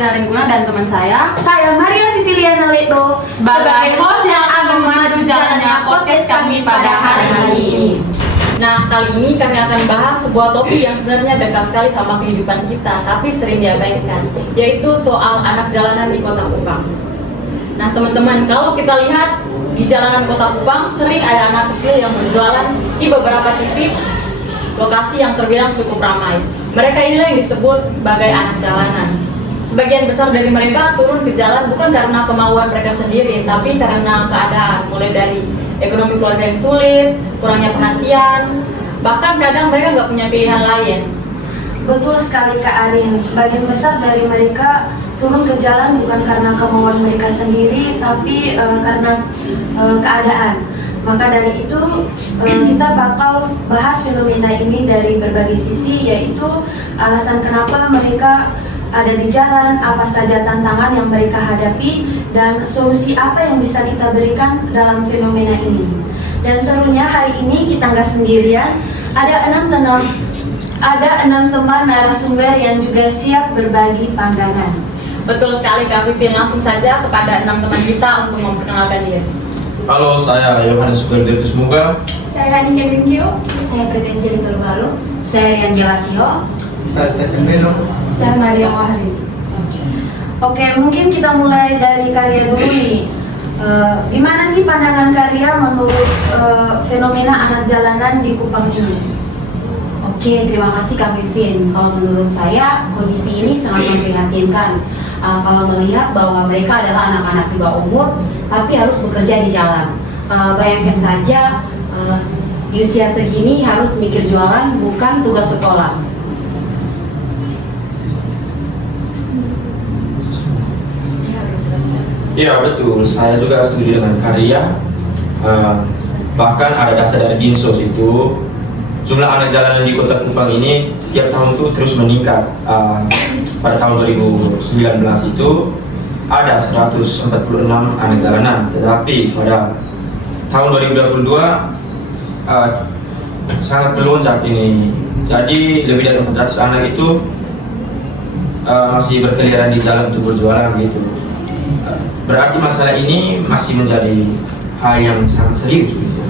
Paulina Ringguna dan teman saya Maria Viviliana Ledo sebagai host yang akan memadu jalannya podcast kami pada hari ini. Nah, kali ini kami akan bahas sebuah topik yang sebenarnya dekat sekali sama kehidupan kita, tapi sering diabaikan, yaitu soal anak jalanan di Kota Kupang. Nah, teman-teman, kalau kita lihat di jalanan Kota Kupang, sering ada anak kecil yang berjualan di beberapa titik lokasi yang terbilang cukup ramai. Mereka inilah yang disebut sebagai anak jalanan. Sebagian besar dari mereka turun ke jalan bukan karena kemauan mereka sendiri, tapi karena keadaan, mulai dari ekonomi keluarga yang sulit, kurangnya perhatian, bahkan kadang mereka nggak punya pilihan lain. Betul sekali Kak Arin, sebagian besar dari mereka turun ke jalan bukan karena kemauan mereka sendiri, tapi karena keadaan. Maka dari itu kita bakal bahas fenomena ini dari berbagai sisi, yaitu alasan kenapa mereka ada di jalan, apa saja tantangan yang mereka hadapi, dan solusi apa yang bisa kita berikan dalam fenomena ini. Dan serunya hari ini kita nggak sendirian, ada enam teman narasumber yang juga siap berbagi pandangan. Betul sekali Kak Vivin, langsung saja kepada 6 teman kita untuk memperkenalkan diri. Halo, saya Yohanes Sugardirtus Muga. Saya Nike Mingkyu. Saya Pretensi Terbalu. Saya Rian Jelasio. Saya Stephen Beno. Saya Maria Wahri. Oke, mungkin kita mulai dari Karya dulu nih. Gimana sih pandangan Karya menurut fenomena anak jalanan di Kupang ini? Oke, terima kasih Kak Vivin. Kalau menurut saya, kondisi ini sangat memprihatinkan. Kalau melihat bahwa mereka adalah anak-anak di bawah umur, tapi harus bekerja di jalan. Bayangkan saja, di usia segini harus mikir jualan, bukan tugas sekolah. Iya betul, saya juga setuju dengan Karya. Bahkan ada data dari Dinsos itu, jumlah anak jalanan di Kota Kupang ini setiap tahun itu terus meningkat. Pada tahun 2019 itu ada 146 anak jalanan, tetapi pada tahun 2022 sangat melonjak ini. Jadi lebih dari 400 anak itu masih berkeliaran di jalan untuk berjualan gitu. Berarti masalah ini masih menjadi hal yang sangat serius gitu.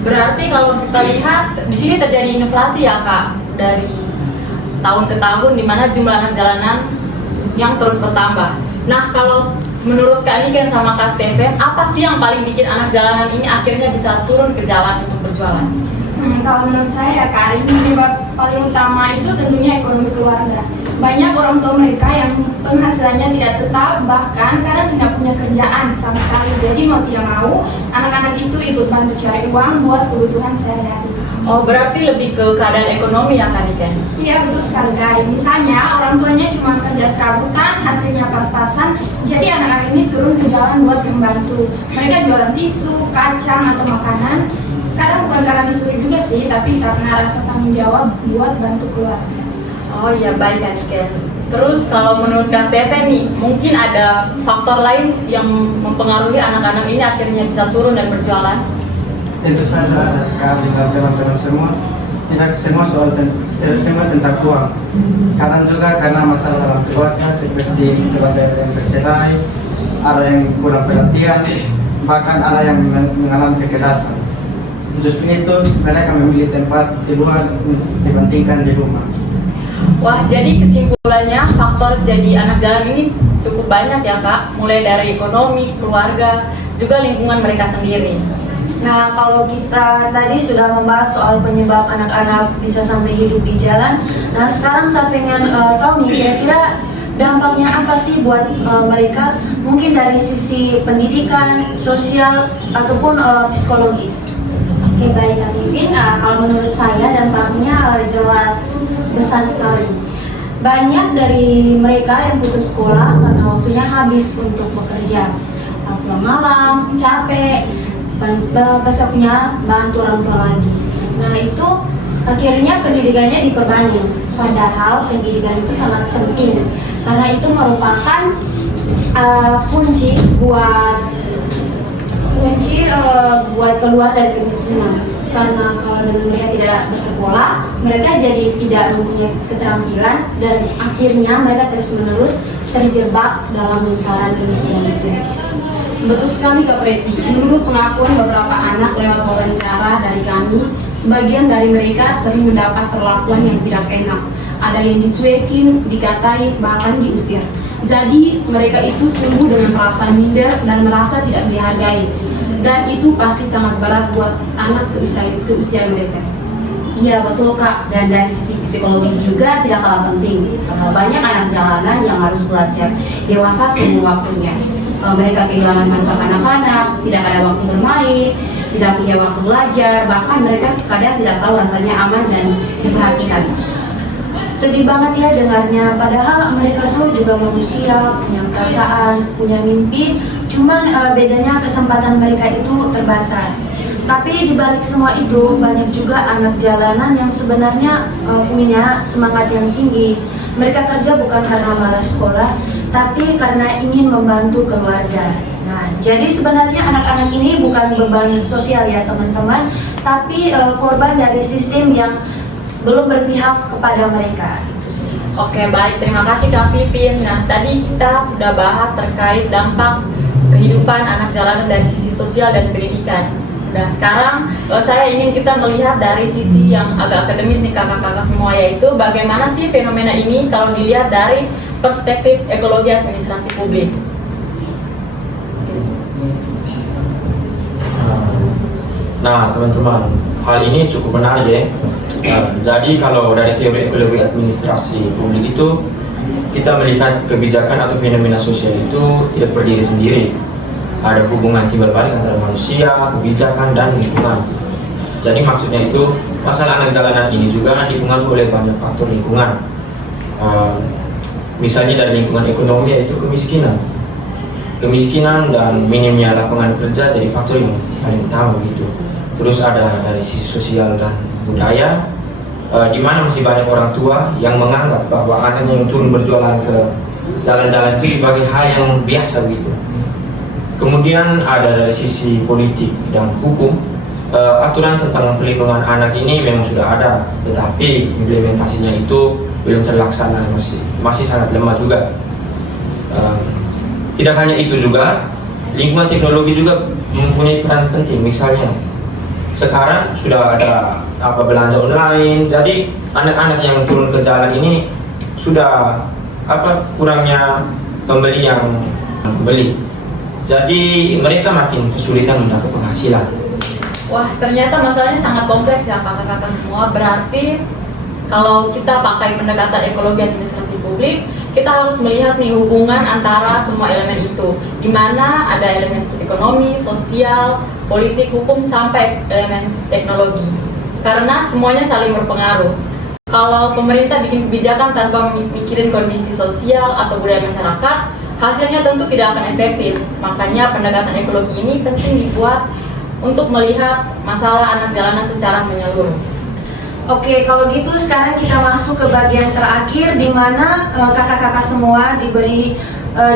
Berarti kalau kita lihat di sini terjadi inflasi ya Kak, dari tahun ke tahun, di mana jumlah anak jalanan yang terus bertambah. Nah, kalau menurut Kak Niken sama Kak Stephen, apa sih yang paling bikin anak jalanan ini akhirnya bisa turun ke jalan untuk berjualan? Kalau menurut saya Kak, ini penyebab paling utama itu tentunya ekonomi keluarga. Banyak orang tua mereka yang penghasilannya tidak tetap, bahkan karena tidak punya kerjaan sama sekali. Jadi mau tidak mau, anak-anak itu ikut bantu cari uang buat kebutuhan sehari-hari. Oh, berarti lebih ke keadaan ekonomi ya Kak Niken? Iya betul sekali Kak. Misalnya orang tuanya cuma kerja serabutan, hasilnya pas-pasan, jadi anak-anak ini turun ke jalan buat membantu. Mereka jualan tisu, kacang, atau makanan. Kadang bukan karena disuruh juga sih, tapi karena rasa tanggung jawab buat bantu keluarga. Oh iya, baik Kak Niken. Terus kalau menurut Kak Stephen nih, mungkin ada faktor lain yang mempengaruhi anak-anak ini akhirnya bisa turun dan berjualan? Tentu saja kami dan teman-teman semua tidak semua tentang uang. Kadang juga karena masalah dalam keluarga seperti keluarga yang bercerai, ada yang kurang perhatian, bahkan ada yang mengalami kekerasan. Justru itu mereka memilih tempat di luar dibandingkan di rumah. Wah, jadi kesimpulannya faktor jadi anak jalan ini cukup banyak ya Kak, mulai dari ekonomi, keluarga, juga lingkungan mereka sendiri. Nah, kalau kita tadi sudah membahas soal penyebab anak-anak bisa sampai hidup di jalan, nah sekarang saya pengen tahu nih, kira-kira dampaknya apa sih buat mereka, mungkin dari sisi pendidikan, sosial, ataupun psikologis. Oke, baik Kak Vivin. Kalau menurut saya dampaknya jelas besar sekali. Banyak dari mereka yang putus sekolah karena waktunya habis untuk bekerja. Pulang malam, capek, besoknya bantu orang tua lagi. Nah itu akhirnya pendidikannya dikorbanin. Padahal pendidikan itu sangat penting karena itu merupakan kunci buat keluar dari kemiskinan. Karena kalau dengan mereka tidak bersekolah, mereka jadi tidak mempunyai keterampilan dan akhirnya mereka terus-menerus terjebak dalam lingkaran kemiskinan itu. Betul sekali Kak Preti. Menurut pengakuan beberapa anak lewat wawancara dari kami, sebagian dari mereka sering mendapat perlakuan yang tidak enak. Ada yang dicuekin, dikatai, bahkan diusir. Jadi mereka itu tumbuh dengan perasaan minder dan merasa tidak dihargai. Dan itu pasti sangat berat buat anak seusia mereka. Iya betul Kak, dan dari sisi psikologis juga tidak kalah penting. Banyak anak jalanan yang harus belajar dewasa sebelum waktunya. Mereka kehilangan masa kanak-kanak, tidak ada waktu bermain, tidak punya waktu belajar, bahkan mereka kadang tidak tahu rasanya aman dan diperhatikan. Sedih banget ya dengarnya, padahal mereka tuh juga manusia, punya perasaan, punya mimpi, cuman bedanya kesempatan mereka itu terbatas. Tapi dibalik semua itu, banyak juga anak jalanan yang sebenarnya punya semangat yang tinggi. Mereka kerja bukan karena malas sekolah, tapi karena ingin membantu keluarga. Nah, jadi sebenarnya anak-anak ini bukan beban sosial ya teman-teman, tapi korban dari sistem yang belum berpihak kepada mereka. Oke, baik, terima kasih Kak Vivin. Nah, tadi kita sudah bahas terkait dampak kehidupan anak jalanan dari sisi sosial dan pendidikan. Nah, sekarang saya ingin kita melihat dari sisi yang agak akademis nih kakak-kakak semua, yaitu bagaimana sih fenomena ini kalau dilihat dari perspektif ekologi administrasi publik. Nah, teman-teman, hal ini cukup menarik ya. Jadi kalau dari teori ekologi administrasi publik itu, kita melihat kebijakan atau fenomena sosial itu tidak berdiri sendiri. Ada hubungan timbal balik antara manusia, kebijakan, dan lingkungan. Jadi maksudnya itu, masalah anak jalanan ini juga dipengaruhi oleh banyak faktor lingkungan. Misalnya dari lingkungan ekonomi, yaitu kemiskinan. Kemiskinan dan minimnya lapangan kerja jadi faktor yang paling utama gitu. Terus ada dari sisi sosial dan budaya, di mana masih banyak orang tua yang menganggap bahwa anaknya yang turun berjualan ke jalan-jalan itu sebagai hal yang biasa gitu. Kemudian ada dari sisi politik dan hukum, aturan tentang perlindungan anak ini memang sudah ada, tetapi implementasinya itu belum terlaksana, masih sangat lemah juga. Tidak hanya itu juga, lingkungan teknologi juga mempunyai peran penting. Misalnya sekarang sudah ada belanja online, jadi anak-anak yang turun ke jalan ini sudah kurangnya pembeli yang membeli, jadi mereka makin kesulitan mendapat penghasilan. Wah, ternyata masalahnya sangat kompleks ya kakak-kakak semua. Berarti kalau kita pakai pendekatan ekologi administrasi publik, kita harus melihat nih hubungan antara semua elemen itu, di mana ada elemen ekonomi, sosial, politik, hukum, sampai elemen teknologi. Karena semuanya saling berpengaruh. Kalau pemerintah bikin kebijakan tanpa mikirin kondisi sosial atau budaya masyarakat, hasilnya tentu tidak akan efektif. Makanya pendekatan ekologi ini penting dibuat untuk melihat masalah anak jalanan secara menyeluruh. Oke, kalau gitu sekarang kita masuk ke bagian terakhir, di mana kakak-kakak semua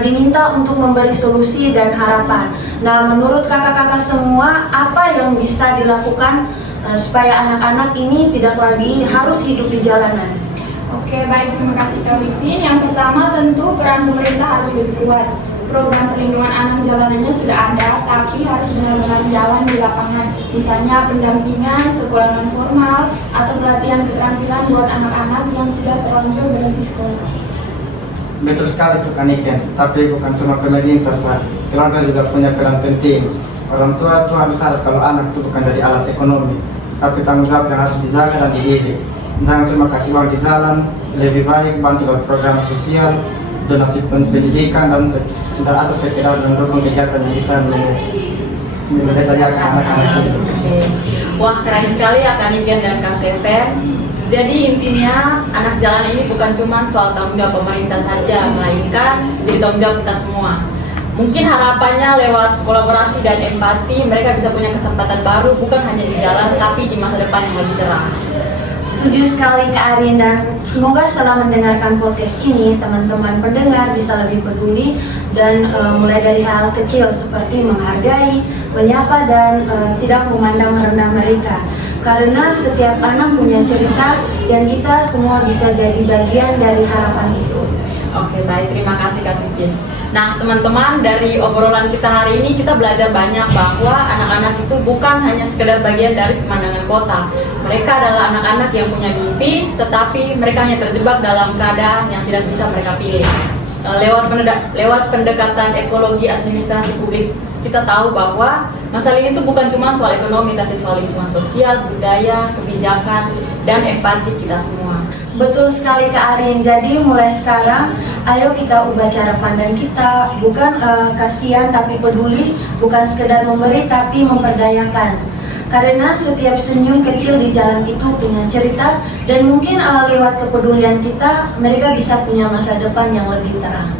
diminta untuk memberi solusi dan harapan. Nah, menurut kakak-kakak semua, apa yang bisa dilakukan supaya anak-anak ini tidak lagi harus hidup di jalanan? Oke, baik, terima kasih Kak Vivin. Yang pertama tentu peran pemerintah harus lebih kuat. Program perlindungan anak jalanannya sudah ada, tapi harus benar-benar jalan di lapangan. Misalnya pendampingan sekolah non formal atau pelatihan keterampilan buat anak-anak yang sudah terlanjur berhenti sekolah. Betul sekali tuh Kaniken, tapi bukan cuma pemerintah, keluarga juga punya peran penting. Orang tua tuh harus sadar kalau anak itu bukan jadi alat ekonomi, tapi tanggung jawab yang harus dijaga dan dididik. Jangan cuma kasih uang di jalan, lebih baik bantu program sosial, donasi pendidikan, dan atau sekedar mendukung kegiatan yang bisa memberdayakan anak-anak itu. Wah, keren sekali ya Kak Niken dan Kak Steven. Jadi intinya anak jalan ini bukan cuma soal tanggung jawab pemerintah saja, melainkan jadi tanggung jawab kita semua. Mungkin harapannya lewat kolaborasi dan empati mereka bisa punya kesempatan baru, bukan hanya di jalan tapi di masa depan yang lebih cerah. Setuju sekali Kak Arin, dan semoga setelah mendengarkan podcast ini teman-teman pendengar bisa lebih peduli dan mulai dari hal kecil seperti menghargai, menyapa, dan tidak memandang rendah mereka. Karena setiap anak punya cerita dan kita semua bisa jadi bagian dari harapan itu. Oke, baik. Terima kasih Kak Vivin. Nah, teman-teman, dari obrolan kita hari ini kita belajar banyak bahwa anak-anak itu bukan hanya sekedar bagian dari pemandangan kota. Mereka adalah anak-anak yang punya mimpi, tetapi mereka hanya terjebak dalam keadaan yang tidak bisa mereka pilih. Lewat pendekatan ekologi administrasi publik, kita tahu bahwa masalah ini itu bukan cuma soal ekonomi, tapi soal lingkungan sosial, budaya, kebijakan, dan empati kita semua. Betul sekali Kak Arin. Jadi mulai sekarang, ayo kita ubah cara pandang kita, bukan kasihan tapi peduli, bukan sekedar memberi tapi memperdayakan. Karena setiap senyum kecil di jalan itu punya cerita, dan mungkin lewat kepedulian kita, mereka bisa punya masa depan yang lebih terang.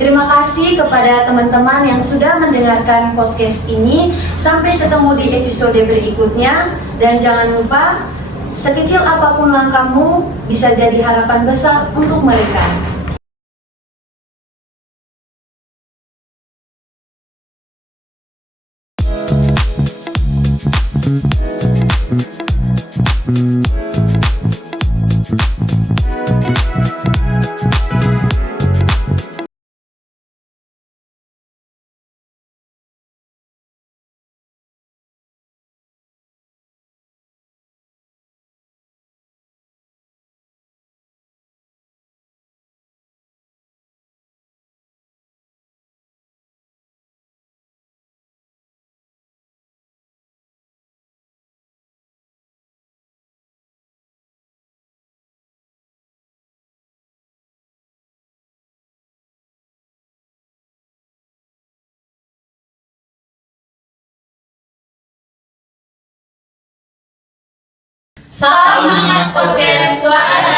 Terima kasih kepada teman-teman yang sudah mendengarkan podcast ini. Sampai ketemu di episode berikutnya, dan jangan lupa, sekecil apapun langkahmu bisa jadi harapan besar untuk mereka. Salam hangat podcast suara